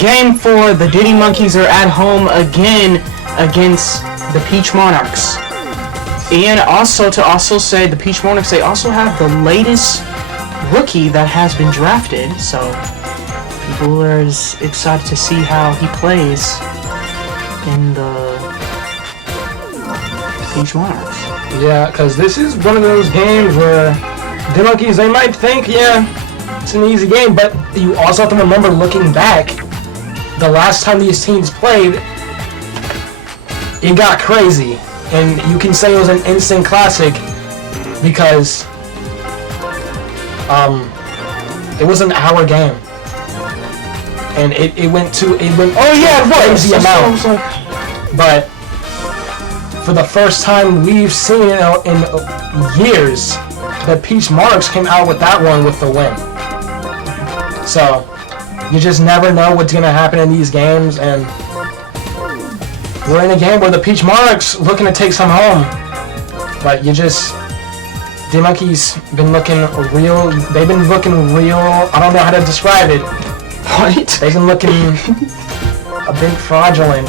game 4, the Diddy Monkeys are at home again against the Peach Monarchs. And also to say, the Peach Monarchs, they also have the latest rookie that has been drafted, so people are excited to see how he plays in the Peach Monarchs. Yeah, because this is one of those games where the Monkeys, they might think, yeah, it's an easy game, but you also have to remember, looking back, the last time these teams played, it got crazy. And you can say it was an instant classic because it was an hour game. And it went oh yeah, a crazy amount. But for the first time we've seen it in years, the Peach Monarchs came out with that one with the win. So you just never know what's gonna happen in these games, and we're in a game where the Peach Monarchs looking to take some home, but the Monkeys been looking real. They've been looking real. I don't know how to describe it. What? They've been looking a bit fraudulent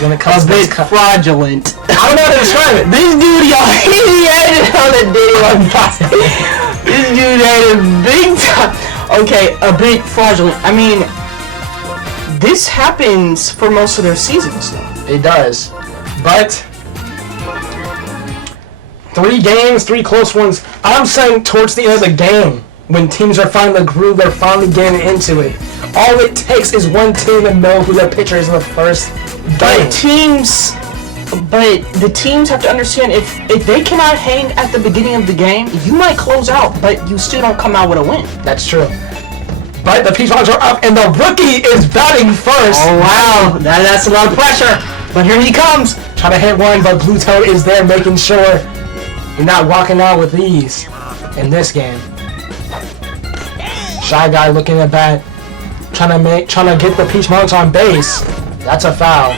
when it comes to fraudulent. I don't know how to describe it. This dude, y'all, he had it on the Diddy one. This dude had it big time. Okay, a bit fraudulent. I mean, this happens for most of their seasons, though. It does, but 3 games, 3 close ones. I'm saying towards the end of the game, when teams are finding the groove, they're finally getting into it. All it takes is one team to know who their pitcher is in the first game. But the teams have to understand, if they cannot hang at the beginning of the game, you might close out, but you still don't come out with a win. That's true. But the Peach Monarchs are up, and the rookie is batting first. Oh wow, that's a lot of pressure. But here he comes. Trying to hit one, but Blue Toad is there making sure you're not walking out with these in this game. Shy Guy looking at bat, trying to get the Peach Monarchs on base. That's a foul.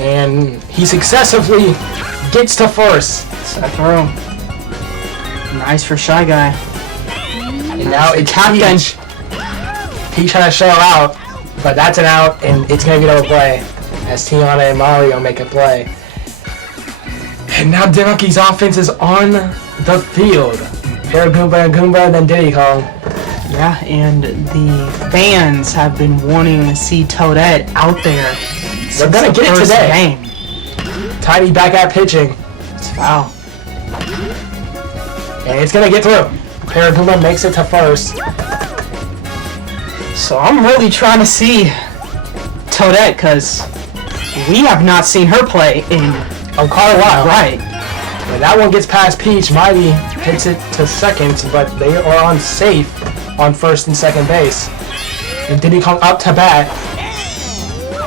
And he successfully gets to first. Set throw. Nice for Shy Guy. And now it's Peach. Peach trying to show out, but that's an out, and it's going to get over play as Tiana and Mario make a play. And now the Monkeys' offense is on the field. Here Goomba and Goomba, and then Diddy Kong. Yeah, and the fans have been wanting to see Toadette out there. They're going to get it today. Game. Tiny back at pitching. It's foul. And it's going to get through. Paraguma makes it to first. So I'm really trying to see Toadette, because we have not seen her play in quite a while. Right. When that one gets past Peach, Mighty hits it to second, but they are on safe on first and second base. And Diddy Kong up to bat.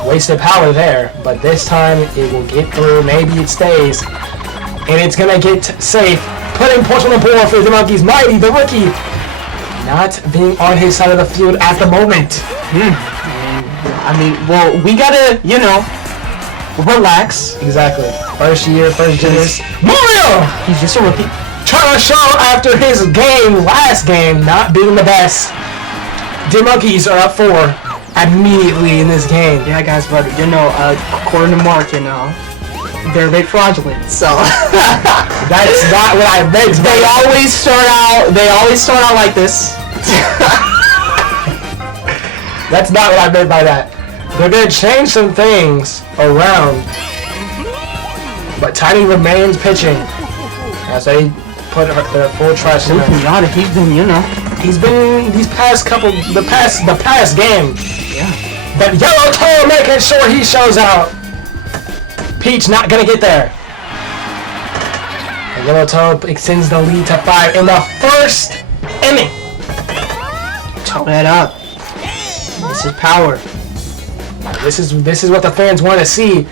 Wasted power there, but this time it will get through. Maybe it stays. And it's going to get safe. Putting points on the board for the Monkeys. Mighty, the rookie, not being on his side of the field at the moment. I mean, well, we gotta, relax. Exactly. First year, first genius. Mario! He's just a rookie. Trying to show after his last game, not being the best. The Monkeys are up 4 immediately in this game. Yeah, guys, but, according to Mark, they're a bit fraudulent, so that's not what I meant. They always start out like this. That's not what I meant by that. They're gonna change some things around, but Tiny remains pitching as they put their full trust in him. He's been the past game. Yeah. But Yellow Toe making sure he shows out. Peach not gonna get there. And Yellow Toe extends the lead to 5 in the first inning. Toe that up. This is power. This is what the fans want to see.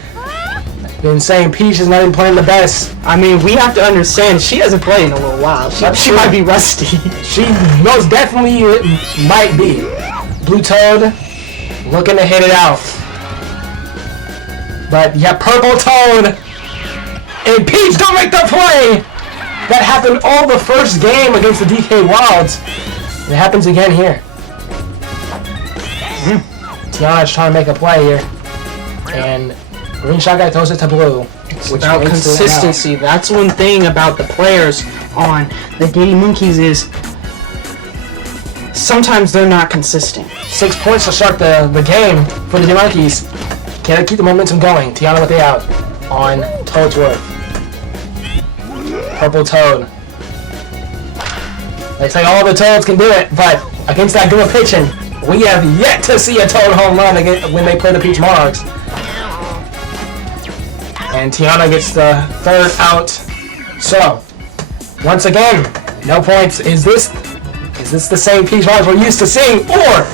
Been saying Peach is not even playing the best. I mean, we have to understand she hasn't played in a little while. She might be rusty. She most definitely might be. Blue Toad looking to hit it out. But yeah, Purple Toad and Peach don't make the play. That happened all the first game against the DK Wilds. It happens again here. Tiana's trying to make a play here. And green shot guy throws it to blue. It's about consistency. That's one thing about the players on the Diddy Monkeys is sometimes they're not consistent. 6 points to start the game for the Diddy Monkeys. Can I keep the momentum going? Tiana with the out on Toadsworth. Purple Toad. They say all the Toads can do it, but against that Goomba pitching, we have yet to see a Toad home run when they play the Peach Monarchs. And Tiana gets the third out. So, once again, no points. Is this the same Peach Monarchs we're used to seeing, or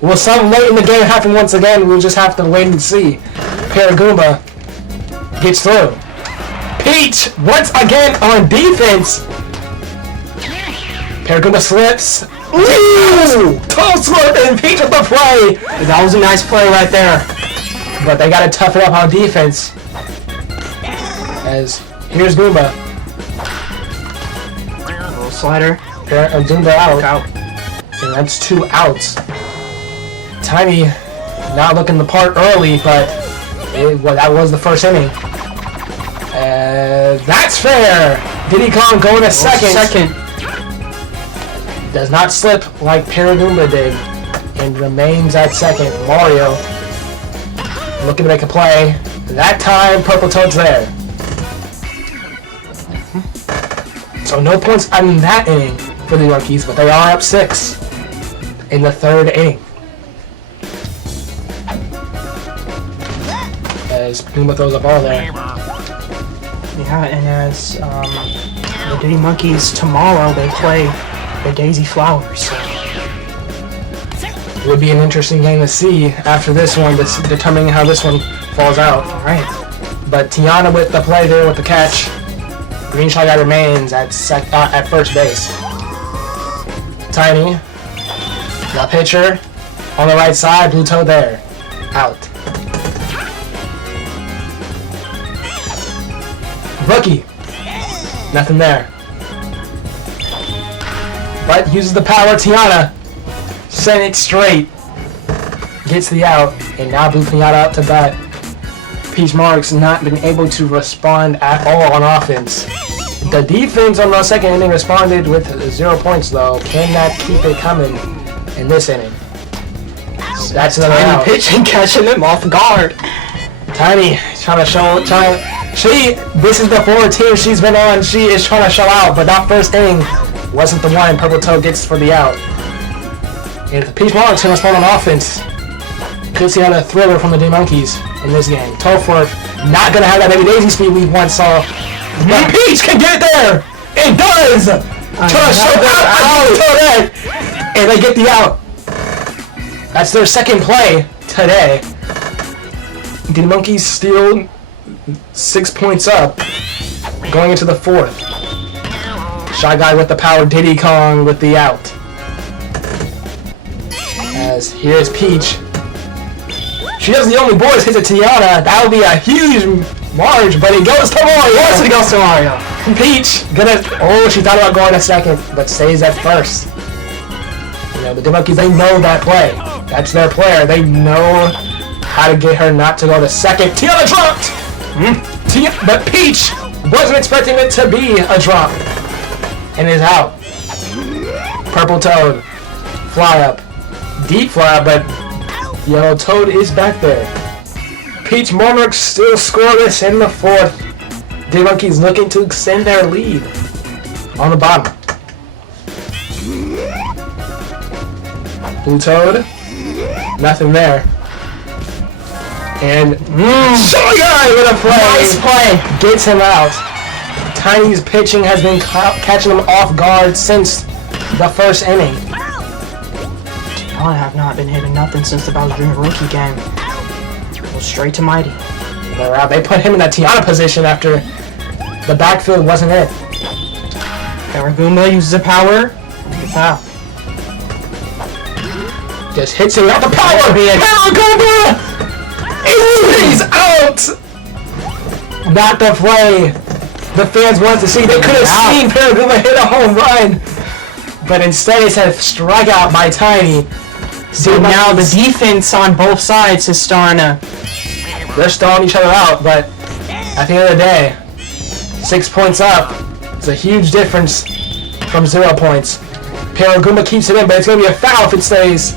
will some late in the game happen once again? We'll just have to wait and see. Paragoomba gets through. Peach once again on defense. Paragoomba slips. Ooh! Toadsworth and Peach with the play. That was a nice play right there. But they got to tough it up on defense. As here's Goomba. Little slider. Goomba out. And that's 2 outs. Tiny not looking the part early, but that was the first inning. That's fair. Diddy Kong going to second. Does not slip like Paragoomba did, and remains at second. Mario looking to make a play. That time, Purple Toad's there. So no points in that inning for the Monkeys, but they are up 6 in the 3rd inning. As Goomba throws the ball there. Yeah, and as the Diddy Monkeys tomorrow, they play the Daisy Flowers. It would be an interesting game to see after this one, determining how this one falls out. All right. But Tiana with the play there with the catch. Green shot guy remains at first base. Tiny, the pitcher on the right side, Blue Toad there, out. Rookie, nothing there. But uses the power. Tiana sent it straight, gets the out, and now Blue Pinata up to bat. Peach Monarchs not been able to respond at all on offense. The defense on the second inning responded with 0 points though. Can that keep it coming in this inning? That's another Tiny out. pitching, catching him off guard. Tiny trying to show. This is the 4th team she's been on. She is trying to show out, but that first inning wasn't the one Purple Toad gets for the out. And if the Peach Monarchs can respond on offense, could see another thriller from the D Monkeys in this game. Toadworth not gonna have that baby daisy speed we once saw. But Peach can get there! It does! Trying to show out, and they get the out. That's their second play today. The Monkeys still 6 points up, going into the 4th. Shy Guy with the power, Diddy Kong with the out. As here's Peach. She does the only boys hit to Tiana. That would be a huge marge, but it goes to Mario. Yes, it goes to Mario. Peach she thought about going to second, but stays at first. You know, the Monkeys, they know that play. That's their player. They know how to get her not to go to second. Tiana dropped! But Peach wasn't expecting it to be a drop. And is out. Purple Toad. Fly up. Deep fly up, but Yellow Toad is back there. Peach Monarchs still scoreless in the 4th. The Monkeys looking to extend their lead on the bottom. Blue Toad, nothing there. And Shy Guy with a play. Nice play. Gets him out. Tiny's pitching has been catching him off guard since the first inning. I have not been hitting nothing since the Bowser Jr. rookie game. Go straight to Mighty. They put him in that Tiana position after the backfield wasn't it. Paragoomba uses the power. Wow. Just hits him out the power. Paragoomba! He's out! Not the play the fans wanted to see. They could have seen Paragoomba hit a home run. But instead it's a strikeout by Tiny. So now the defense on both sides is starting to... They're stalling each other out, but at the end of the day, 6 points up. It's a huge difference from 0 points. Paraguma keeps it in, but it's going to be a foul if it stays.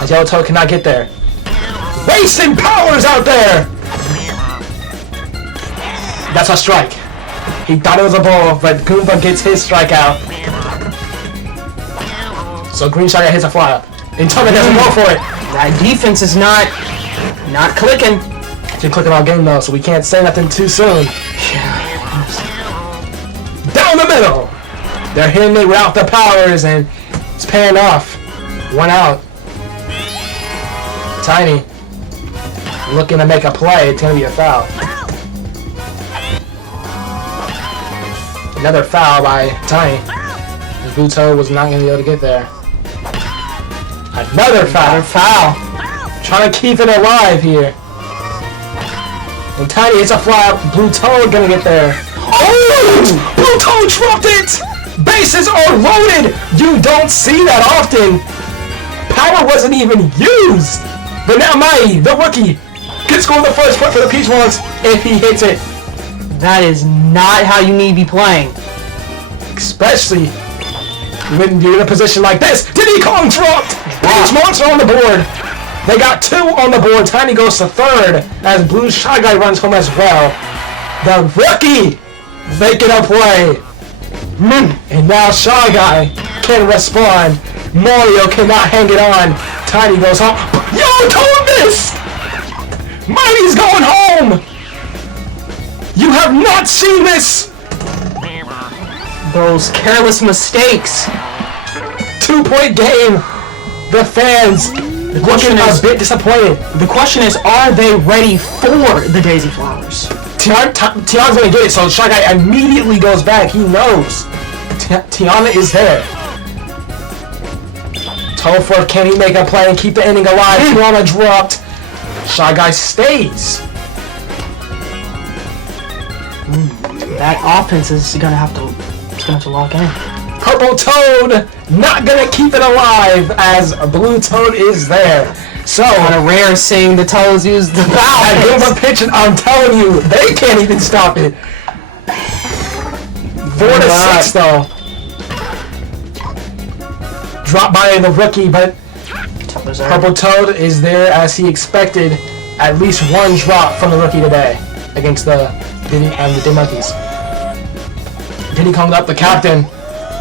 As Yellow Toad cannot get there. Wasting powers out there! That's a strike. He thought it was a ball, but Goomba gets his strikeout. So Green Shot hits a fly up. And Toad doesn't go for it. That defense is not clicking. It's been clicking all game though, so we can't say nothing too soon. Down the middle! They're hitting it without the powers, and it's paying off. 1 out. Tiny looking to make a play. It's going to be a foul. Another foul by Tiny. Blue Toad was not going to be able to get there. Another foul. Trying to keep it alive here. And Tiny hits a fly up. Blue Toad going to get there. Oh! Blue Toad dropped it! Bases are loaded! You don't see that often. Power wasn't even used. But now Mai, the rookie, can score the first point for the Peach Monarchs if he hits it. That is not how you need to be playing. Especially when you're in a position like this. Diddy Kong dropped! Peach Monarchs are on the board. They got 2 on the board. Tiny goes to 3rd as Blue Shy Guy runs home as well. The rookie making a play. And now Shy Guy can respond. Mario cannot hang it on. Tiny goes home. Yo, Toad missed! Mighty's going home! You have not seen this! Those careless mistakes. 2-point game. The fans looking a bit disappointed. The question is, are they ready for the Daisy Flowers? Tiana's gonna get it, so Shy Guy immediately goes back. He knows. Tiana is there. Topher, can he make a play and keep the inning alive? Tiana dropped. Shy Guy stays. That offense is gonna have to lock in. Purple Toad not gonna keep it alive as Blue Toad is there. So on a rare seeing the Toads use the foul. At Goomba pitching, I'm telling you, they can't even stop it. 4-6 though. Drop by the rookie, but Purple Toad is there as he expected. At least 1 drop from the rookie today against the Diddy and the Diddy Monkeys. Diddy Kong up the captain.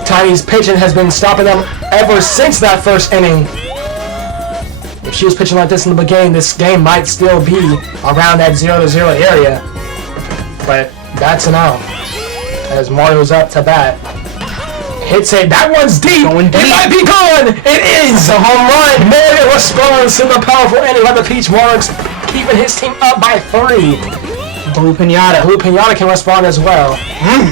Tiny's pitching has been stopping them ever since that first inning. If she was pitching like this in the beginning, this game might still be around that 0-0 area. But that's an out. As Mario's up to bat. Hits it. That one's deep. It might be gone. It is a home run. Mario responds to the powerful inning by the Peach Monarchs, keeping his team up by 3. Blue Pinata can respond as well,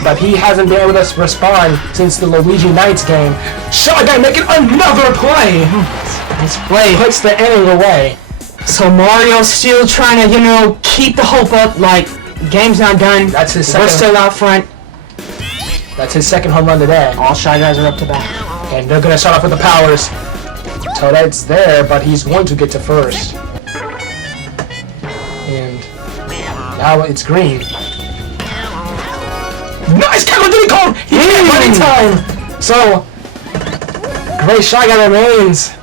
but he hasn't been able to respond since the Luigi Knights game. Shy Guy making another play. This play puts the inning away. So Mario's still trying to, keep the hope up. Like, game's not done. That's his second. We're still out front. That's his second home run today. All Shy Guys are up to bat. And they're gonna start off with the powers. Toadette's there, but he's going to get to first. And now it's green. Nice catch with Diddy Kong! He can't run in time! So, Great Shy Guy remains.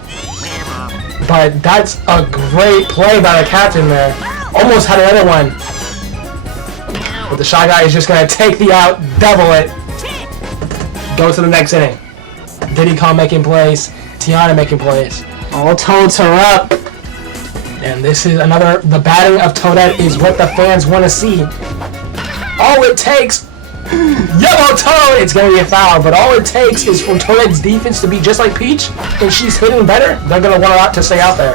But that's a great play by the captain there. Almost had another one. But the Shy Guy is just going to take the out, double it. Go to the next inning. Diddy Kong making plays. Tiana making plays. All Toads are up. And this is another, the batting of Toadette is what the fans want to see. All it takes, Yellow Toad, it's going to be a foul, but all it takes is for Toadette's defense to be just like Peach, and she's hitting better, they're going to want her to stay out there.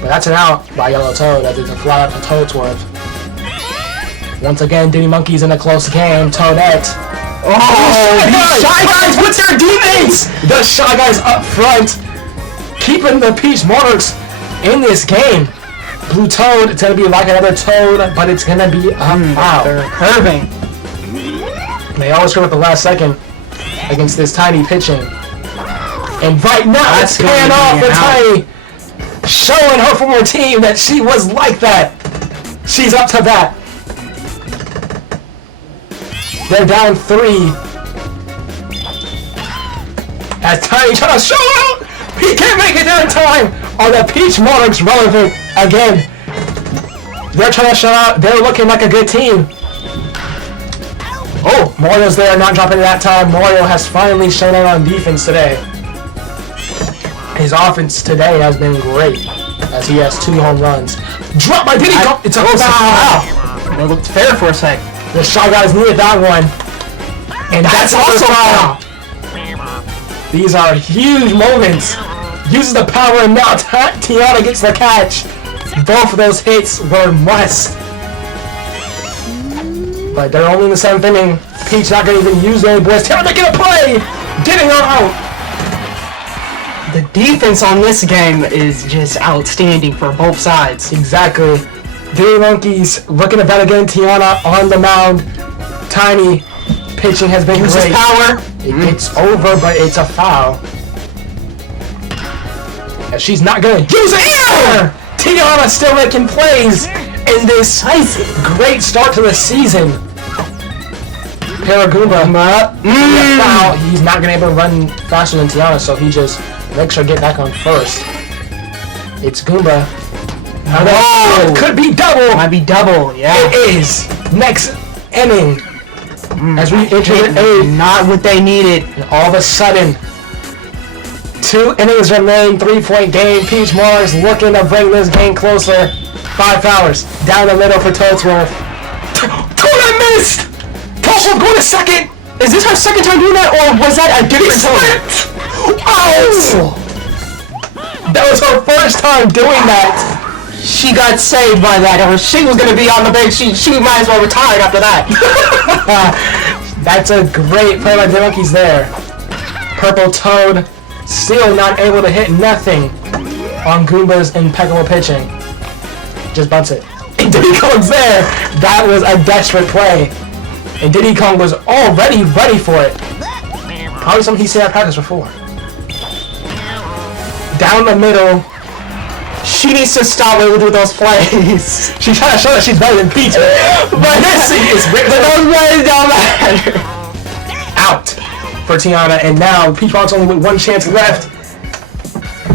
But that's an out by Yellow Toad, as it's a fly up to Toadsworth. Once again, Diddy Monkeys in a close game, Toadette. Oh, Shy Guys with their defense! The Shy Guys up front, keeping the Peach Monarchs in this game. Blue Toad, it's going to be like another Toad, but it's going to be a foul. They're curving. They always curve at the last second against this Tiny pitching. And right now, it's paying off for Tiny, showing her former team that she was like that. She's up to that. They're down 3. As Tiny trying to show out, he can't make it there in time. Are the Peach Monarchs relevant again? They're trying to show out. They're looking like a good team. Oh, Mario's there, not dropping it that time. Mario has finally shown out on defense today. His offense today has been great, as he has 2 home runs. Drop by Diddy! It's a foul! It looked fair for a sec. The Shy Guys needed that one. And that's also a foul! These are huge moments. Uses the power and now Tiana gets the catch. Both of those hits were must. But they're only in the 7th inning. Peach not going to even use any boys. Tiana making a play! Getting her out! The defense on this game is just outstanding for both sides. Exactly. Diddy Monkeys looking at that again. Tiana on the mound. Tiny pitching has been Uses great. power. It's over, but it's a foul. And she's not going to use it either! Tiana still making plays in this great start to the season. Paragoomba. Foul. He's not going to be able to run faster than Tiana, so he just makes her get back on first. It's Goomba. Oh, it could be double. Might be double, yeah. It is. Next inning. As we enter the 8th. Not what they needed. And all of a sudden, 2 innings remain, 3-point game. Peach Monarchs looking to bring this game closer. 5 flowers. Down the middle for Toadsworth. Tona missed! Toadsworth going to second! Is this her second time doing that, or was that a different time? Oh! That was her first time doing that. She got saved by that, or she was going to be on the bench. She might as well retire after that. That's a great play by the Monkeys there. Purple Toad still not able to hit nothing on Goomba's impeccable pitching. Just bunts it. And Diddy Kong's there. That was a desperate play. And Diddy Kong was already ready for it. Probably something he's seen at practice before. Down the middle. She needs to stop it with those plays. She's trying to show that she's better than Peach. But this is great. But those plays don't matter. Out for Tiana, and now Peach Monarchs only with 1 chance left.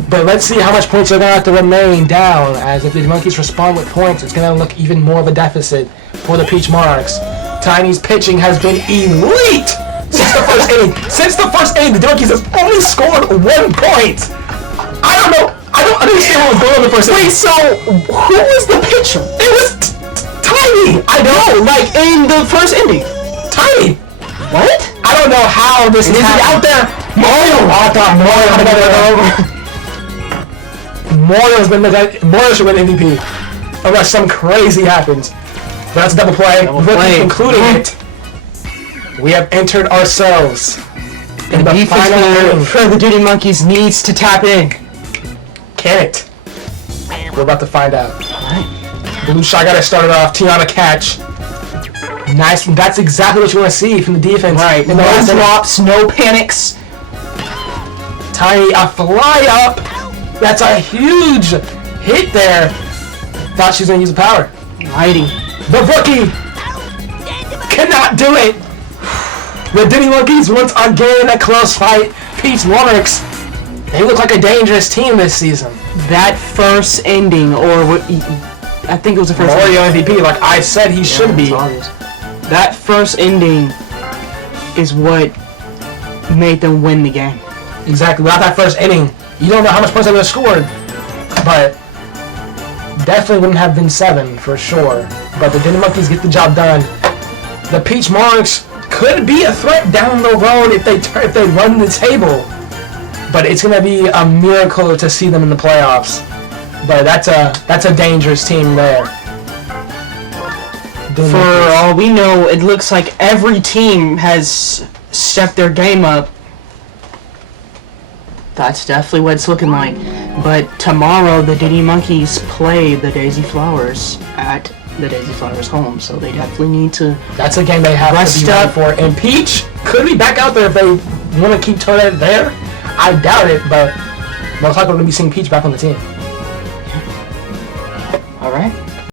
But let's see how much points they're going to have to remain down, as if the Monkeys respond with points, it's going to look even more of a deficit for the Peach Monarchs. Tiny's pitching has been elite since the first inning. Since the first inning, the Monkeys have only scored 1 point. I don't know. I don't understand what was going on in the first inning. Wait, so who was the pitcher? It was Tiny. I know, like in the first inning. Tiny. What? I don't know how this is out there. Mario. I thought Mario's been Mario should win MVP unless some crazy happens. But that's a double play. Concluding it. We have entered ourselves in the final inning. For the Diddy Monkeys needs to tap in. Can it? We're about to find out. Blue Shy got it started off. Tiana catch. Nice. That's exactly what you want to see from the defense. Right. No drops, no panics. Tiny, a fly up. That's a huge hit there. Thought she was going to use the power. Lighting. The rookie cannot do it. The Diddy Monkeys once again a close fight. Peach Monarchs. They look like a dangerous team this season. That first ending, or what? I think it was the first. Mario MVP, like I said, he should be. That first ending is what made them win the game. Exactly. Without that first inning, you don't know how much points they would have scored, but definitely wouldn't have been 7 for sure. But the Diddy Monkeys get the job done. The Peach Monarchs could be a threat down the road if they run the table. But it's gonna be a miracle to see them in the playoffs. But that's a dangerous team there. For all we know, it looks like every team has stepped their game up. That's definitely what it's looking like. But tomorrow, the Diddy Monkeys play the Daisy Flowers at the Daisy Flowers home, so they definitely need to. That's a game they have to be ready for. And Peach could be back out there if they want to keep Toadette there. I doubt it, but most likely we're going to be seeing Peach back on the team. Alright.